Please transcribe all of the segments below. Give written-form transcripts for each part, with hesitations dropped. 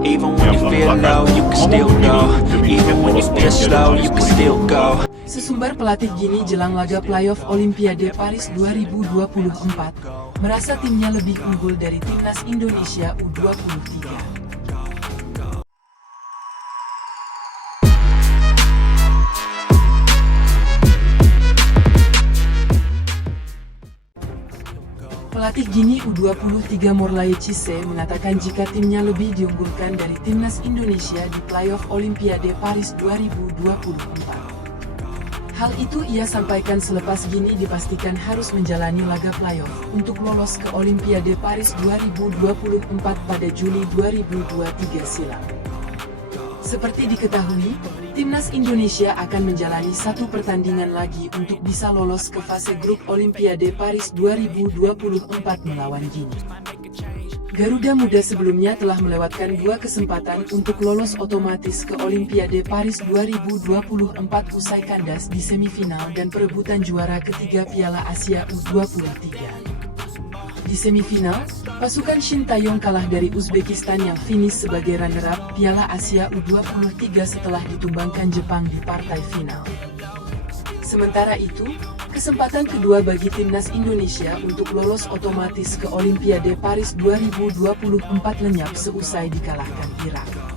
Even when you feel low, you can still go. Even when you feel slow, you can still go. Sesumbar pelatih Gini jelang laga playoff Olimpiade Paris 2024 merasa timnya lebih unggul dari timnas Indonesia U23. Pelatih Gini U23 Morlaye Cisse mengatakan jika timnya lebih diunggulkan dari timnas Indonesia di playoff Olimpiade Paris 2024. Hal itu ia sampaikan selepas Gini dipastikan harus menjalani laga playoff untuk lolos ke Olimpiade Paris 2024 pada Juli 2023 silam. Seperti diketahui, timnas Indonesia akan menjalani satu pertandingan lagi untuk bisa lolos ke fase grup Olimpiade Paris 2024 melawan Gini. Garuda Muda sebelumnya telah melewatkan dua kesempatan untuk lolos otomatis ke Olimpiade Paris 2024 usai kandas di semifinal dan perebutan juara ketiga Piala Asia U23. Di semifinal, pasukan Shin Taeyong kalah dari Uzbekistan yang finish sebagai runner-up Piala Asia U23 setelah ditumbangkan Jepang di partai final. Sementara itu, kesempatan kedua bagi timnas Indonesia untuk lolos otomatis ke Olimpiade Paris 2024 lenyap seusai dikalahkan Irak.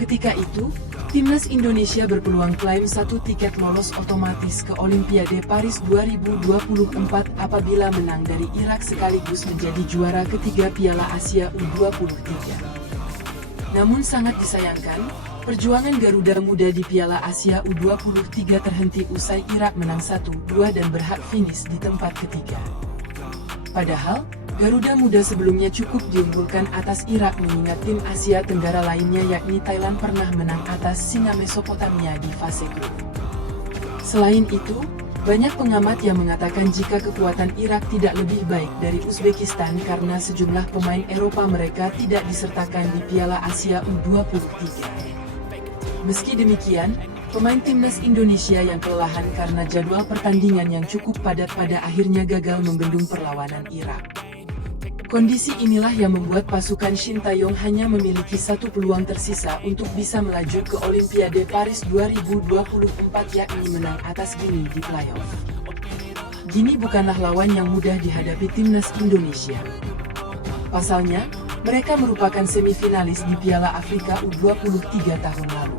Ketika itu, timnas Indonesia berpeluang klaim satu tiket lolos otomatis ke Olimpiade Paris 2024 apabila menang dari Irak sekaligus menjadi juara ketiga Piala Asia U23. Namun sangat disayangkan, perjuangan Garuda Muda di Piala Asia U23 terhenti usai Irak menang 1-2 dan berhak finish di tempat ketiga. Padahal, Garuda Muda sebelumnya cukup diunggulkan atas Irak mengingat tim Asia Tenggara lainnya yakni Thailand pernah menang atas Singa Mesopotamia di fase grup. Selain itu, banyak pengamat yang mengatakan jika kekuatan Irak tidak lebih baik dari Uzbekistan karena sejumlah pemain Eropa mereka tidak disertakan di Piala Asia U23. Meski demikian, pemain timnas Indonesia yang kelelahan karena jadwal pertandingan yang cukup padat pada akhirnya gagal membendung perlawanan Irak. Kondisi inilah yang membuat pasukan Shin Taeyong hanya memiliki satu peluang tersisa untuk bisa melaju ke Olimpiade Paris 2024 yakni menang atas Gini di playoff. Gini bukanlah lawan yang mudah dihadapi timnas Indonesia. Pasalnya, mereka merupakan semifinalis di Piala Afrika U23 tahun lalu.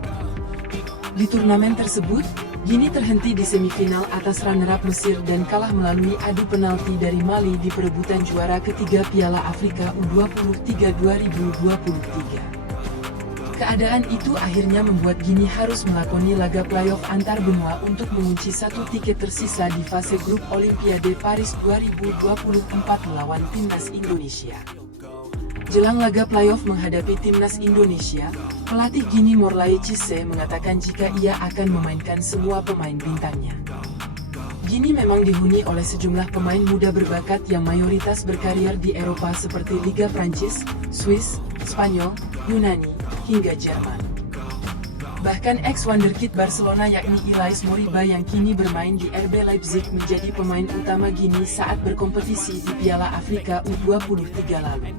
Di turnamen tersebut, Gini terhenti di semifinal atas runner-up Mesir dan kalah melalui adu penalti dari Mali di perebutan juara ketiga Piala Afrika U23 2023. Keadaan itu akhirnya membuat Gini harus melakoni laga playoff antar benua untuk mengunci satu tiket tersisa di fase grup Olimpiade Paris 2024 melawan timnas Indonesia. Jelang laga playoff menghadapi timnas Indonesia, pelatih Gini Morlaye Cisse mengatakan jika ia akan memainkan semua pemain bintangnya. Gini memang dihuni oleh sejumlah pemain muda berbakat yang mayoritas berkarier di Eropa seperti Liga Prancis, Swiss, Spanyol, Yunani, hingga Jerman. Bahkan ex-wonderkid Barcelona yakni Ilais Moriba yang kini bermain di RB Leipzig menjadi pemain utama Gini saat berkompetisi di Piala Afrika U23 lalu.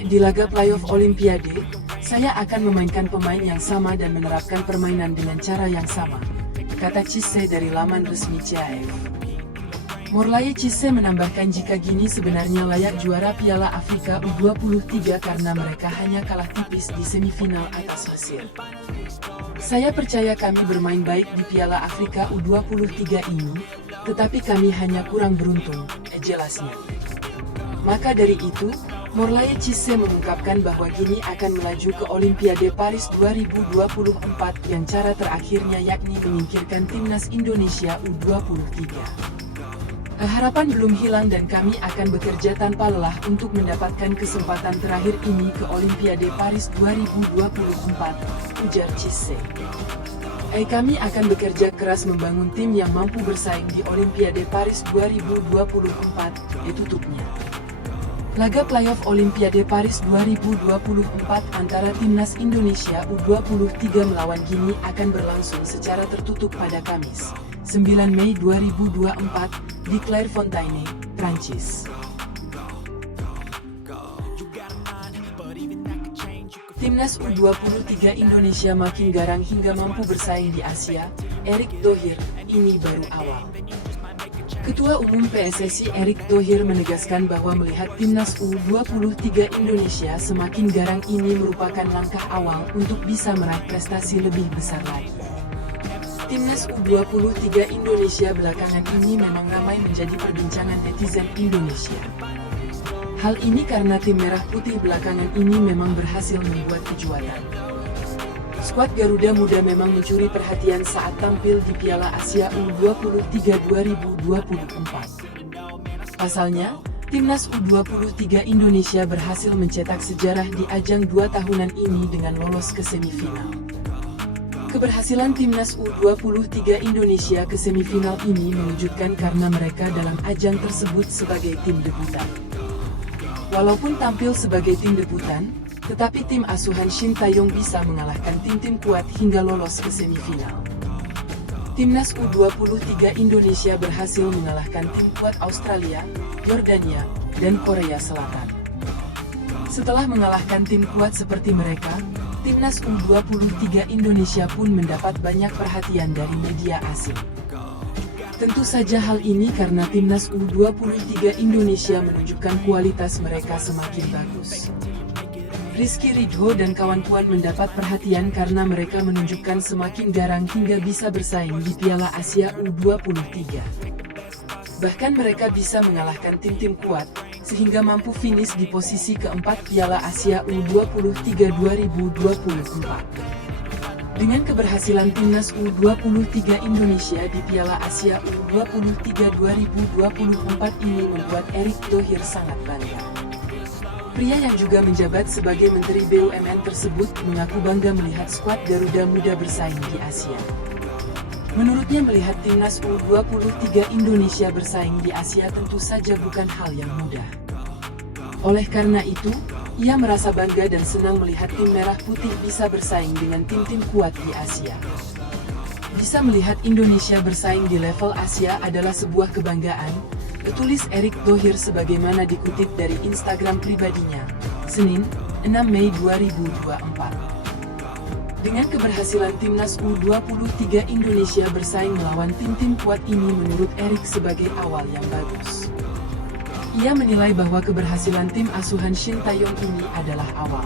Di laga playoff Olimpiade, saya akan memainkan pemain yang sama dan menerapkan permainan dengan cara yang sama, kata Cisse dari laman resmi CAF. Morlaye Cisse menambahkan jika Gini sebenarnya layak juara Piala Afrika U23 karena mereka hanya kalah tipis di semifinal atas Mesir. Saya percaya kami bermain baik di Piala Afrika U23 ini, tetapi kami hanya kurang beruntung, jelasnya. Maka dari itu, Morlaye Cisse mengungkapkan bahwa Gini akan melaju ke Olimpiade Paris 2024 yang cara terakhirnya yakni menyingkirkan timnas Indonesia U23. Harapan belum hilang dan kami akan bekerja tanpa lelah untuk mendapatkan kesempatan terakhir ini ke Olimpiade Paris 2024, ujar Cisse. Kami akan bekerja keras membangun tim yang mampu bersaing di Olimpiade Paris 2024, tutupnya. Laga playoff Olimpiade Paris 2024 antara timnas Indonesia U23 melawan Gini akan berlangsung secara tertutup pada Kamis, 9 Mei 2024, di Clairefontaine, Prancis. Timnas U23 Indonesia makin garang hingga mampu bersaing di Asia. Erick Thohir, ini baru awal. Ketua Umum PSSI Erick Thohir menegaskan bahwa melihat Timnas U23 Indonesia semakin garang ini merupakan langkah awal untuk bisa meraih prestasi lebih besar lagi. Timnas U23 Indonesia belakangan ini memang ramai menjadi perbincangan netizen Indonesia. Hal ini karena tim merah putih belakangan ini memang berhasil membuat kejuaraan. Skuad Garuda Muda memang mencuri perhatian saat tampil di Piala Asia U23 2024. Pasalnya, Timnas U23 Indonesia berhasil mencetak sejarah di ajang 2 tahunan ini dengan lolos ke semifinal. Keberhasilan Timnas U23 Indonesia ke semifinal ini mengejutkan karena mereka dalam ajang tersebut sebagai tim debutan. Walaupun tampil sebagai tim debutan, tetapi tim asuhan Shin Tae-yong bisa mengalahkan tim-tim kuat hingga lolos ke semifinal. Timnas U23 Indonesia berhasil mengalahkan tim kuat Australia, Yordania, dan Korea Selatan. Setelah mengalahkan tim kuat seperti mereka, Timnas U23 Indonesia pun mendapat banyak perhatian dari media asing. Tentu saja hal ini karena Timnas U23 Indonesia menunjukkan kualitas mereka semakin bagus. Rizky Ridho dan kawan-kawan mendapat perhatian karena mereka menunjukkan semakin garang hingga bisa bersaing di Piala Asia U23. Bahkan mereka bisa mengalahkan tim-tim kuat, sehingga mampu finish di posisi keempat Piala Asia U23 2024. Dengan keberhasilan Timnas U23 Indonesia di Piala Asia U23 2024 ini membuat Erick Thohir sangat bangga. Pria yang juga menjabat sebagai Menteri BUMN tersebut mengaku bangga melihat skuad Garuda Muda bersaing di Asia. Menurutnya melihat Timnas U23 Indonesia bersaing di Asia tentu saja bukan hal yang mudah. Oleh karena itu, ia merasa bangga dan senang melihat tim merah putih bisa bersaing dengan tim-tim kuat di Asia. Bisa melihat Indonesia bersaing di level Asia adalah sebuah kebanggaan, tulis Erick Thohir sebagaimana dikutip dari Instagram pribadinya, Senin, 6 Mei 2024. Dengan keberhasilan Timnas U23 Indonesia bersaing melawan tim-tim kuat ini menurut Erick sebagai awal yang bagus. Ia menilai bahwa keberhasilan tim asuhan Shin Tae-yong ini adalah awal.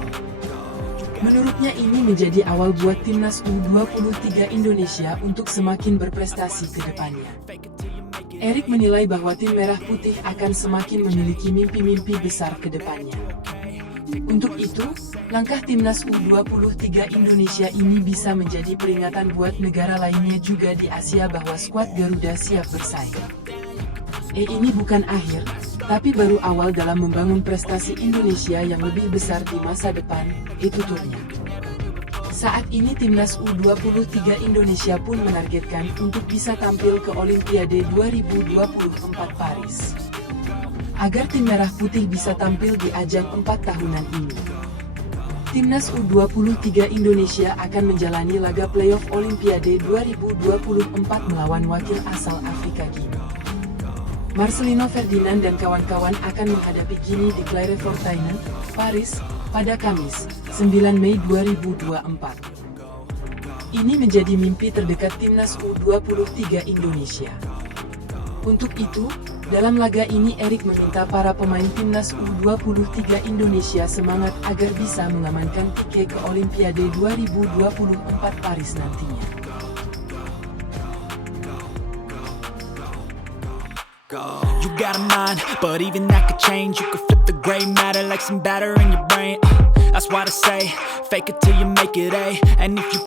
Menurutnya ini menjadi awal buat Timnas U23 Indonesia untuk semakin berprestasi ke depannya. Erick menilai bahwa tim merah putih akan semakin memiliki mimpi-mimpi besar ke depannya. Untuk itu, langkah Timnas U23 Indonesia ini bisa menjadi peringatan buat negara lainnya juga di Asia bahwa skuad Garuda siap bersaing. Ini bukan akhir, tapi baru awal dalam membangun prestasi Indonesia yang lebih besar di masa depan, tuturnya. Saat ini Timnas U23 Indonesia pun menargetkan untuk bisa tampil ke Olimpiade 2024 Paris. Agar tim merah putih bisa tampil di ajang 4 tahunan ini. Timnas U23 Indonesia akan menjalani laga playoff Olimpiade 2024 melawan wakil asal Afrika Gini. Marcelino Ferdinand dan kawan-kawan akan menghadapi Gini di Clairefontaine, Paris, pada Kamis, 9 Mei 2024. Ini menjadi mimpi terdekat Timnas U23 Indonesia. Untuk itu, dalam laga ini Erick meminta para pemain Timnas U23 Indonesia semangat agar bisa mengamankan tiket ke Olimpiade 2024 Paris nantinya. You got a mind, but even that could change. You could flip the gray matter like some batter in your brain. That's why I say, fake it till you make it A. And if you